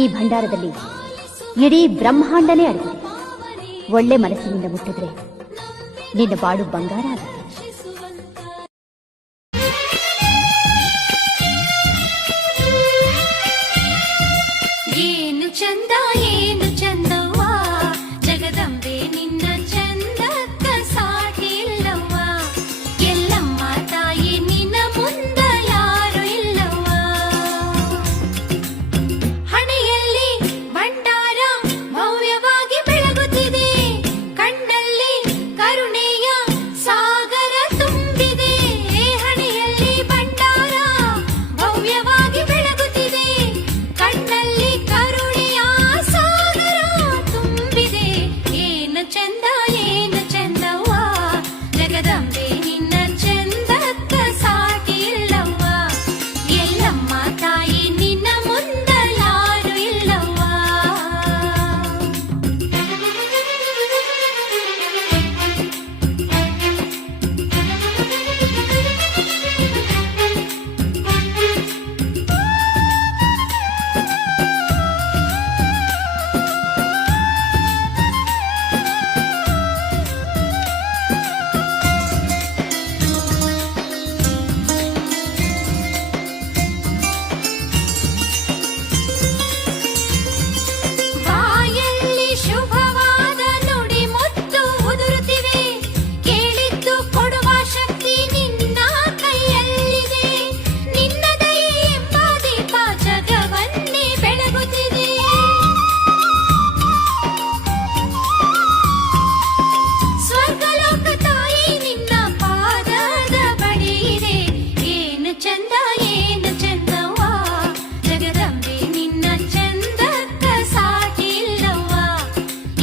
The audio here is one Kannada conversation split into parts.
ಈ ಭಂಡಾರದಲ್ಲಿ ಇಡೀ ಬ್ರಹ್ಮಾಂಡನೇ ಅಡಗಿದೆ. ಒಳ್ಳೆ ಮನಸ್ಸಿನಿಂದ ಮುಟ್ಟಿದ್ರೆ ನಿನ್ನ ಬಾಳು ಬಂಗಾರ ಆಗುತ್ತೆ. ಏನು ಚಂದ ಏನು ಚಂದವ್ವ ಜಗದಂಬೆ ನಿನ್ನ ಚಂದಕ್ಕ ಸಾಟಿ ಇಲ್ಲವ್ವ. ಎಲ್ಲಮ್ಮ ತಾಯಿ ನಿನ್ನ ಮುಂದ ಯಾರು ಇಲ್ಲವ್ವ. ಹಣೆಯಲ್ಲಿ ಭಂಡಾರ ಭವ್ಯವಾಗಿ ಬೆಳಗುತ್ತಿದೆ, ಕಣ್ಣಲ್ಲಿ ಕರುಣೆಯ ಸಾಗರ ತುಂಬಿದೆ. ಹಣೆಯಲ್ಲಿ ಭಂಡಾರ ಭವ್ಯವಾಗಿ ಬೆಳಗುತ್ತಿದೆ, ಕಣ್ಣಲ್ಲಿ ಕರುಣೆಯ ಸಾಗರ ತುಂಬಿದೆ. ಏನು ಚಂದ ಏನು ಚಂದವ್ವ ಜಗದಂಬೆ ನಿನ್ನ ಚಂದಕ್ಕ ಸಾಟಿ ಇಲ್ಲವ್ವ. ಎಲ್ಲಮ್ಮ ತಾಯಿ ನಿನ್ನ ಮುಂದ ಯಾರು ಇಲ್ಲವ್ವ. ಬಾಯಲ್ಲಿ ಶುಭವಾದ ನುಡಿ ಮುತ್ತು ಉದುರುತ್ತಿವೆ, ಕೇಳಿದ್ದು ಕೊಡುವ ಶಕ್ತಿ ನಿನ್ನ ಕೈಯಲ್ಲಿದೆ. ನಿನ್ನ ದಯೆ ಎಂಬ ದೀಪ ಜಗವನ್ನೇ ಬೆಳಗುತ್ತಿದೆ. ಸ್ವರ್ಗಲೋಕ ತಾಯಿ ನಿನ್ನ ಪಾದದ ಬಡಿಯಿದೆ. ಏನು ಚಂದ ಏನು ಚಂದವ್ವ ಜಗದಂಬೆ ನಿನ್ನ ಚಂದಕ್ಕ ಸಾಟಿ ಇಲ್ಲವ್ವ.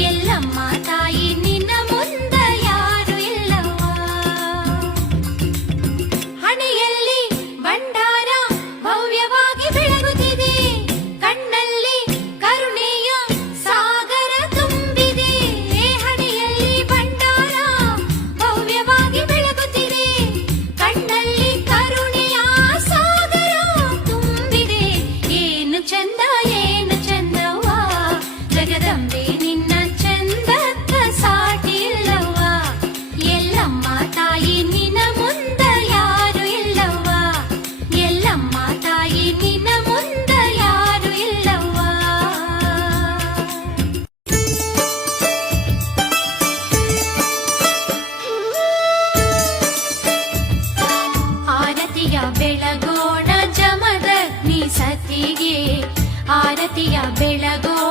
ಎಲ್ಲಮ್ಮ ತಾಯಿ ನಿನ್ನ ಮುಂದ ಯಾರು ಇಲ್ಲವ್ವ. ಹಣೆಯಲ್ಲಿ ಭಂಡಾರ ಭವ್ಯವಾಗಿ ಬೆಳಗುತ್ತಿದೆ, ಕಣ್ಣಲ್ಲಿ ಕರುಣೆಯ ಸಾಗರ ತುಂಬಿದೆ. ಹಣೆಯಲ್ಲಿ ಭಂಡಾರ ಭವ್ಯವಾಗಿ ಬೆಳಗುತ್ತಿದೆ, ಕಣ್ಣಲ್ಲಿ ಕರುಣೆಯ ಸಾಗರ ತುಂಬಿದೆ. ಏನು ಚಂದ ಏನು ಚಂದವ್ವ ಜಗದಂಬೆ ನಿನ್ನ ಚಂದಕ್ಕ ಸಾಟಿ ಇಲ್ಲವ್ವ. ಎಲ್ಲಮ್ಮ ತಾಯಿ ನಿನ್ನ ಮುಂದ ಯಾರು ಇಲ್ಲವ್ವ. ಎಲ್ಲಮ್ಮ ತಾಯಿ ನಿನ್ನ ಮುಂದ ಯಾರು ಇಲ್ಲವ್ವ. ಆರತಿಯ ಬೆಳಗೋಣ ಜಮದಗ್ನಿ ಸತಿಗೆ, ಆರತಿಯ ಬೆಳಗೋಣ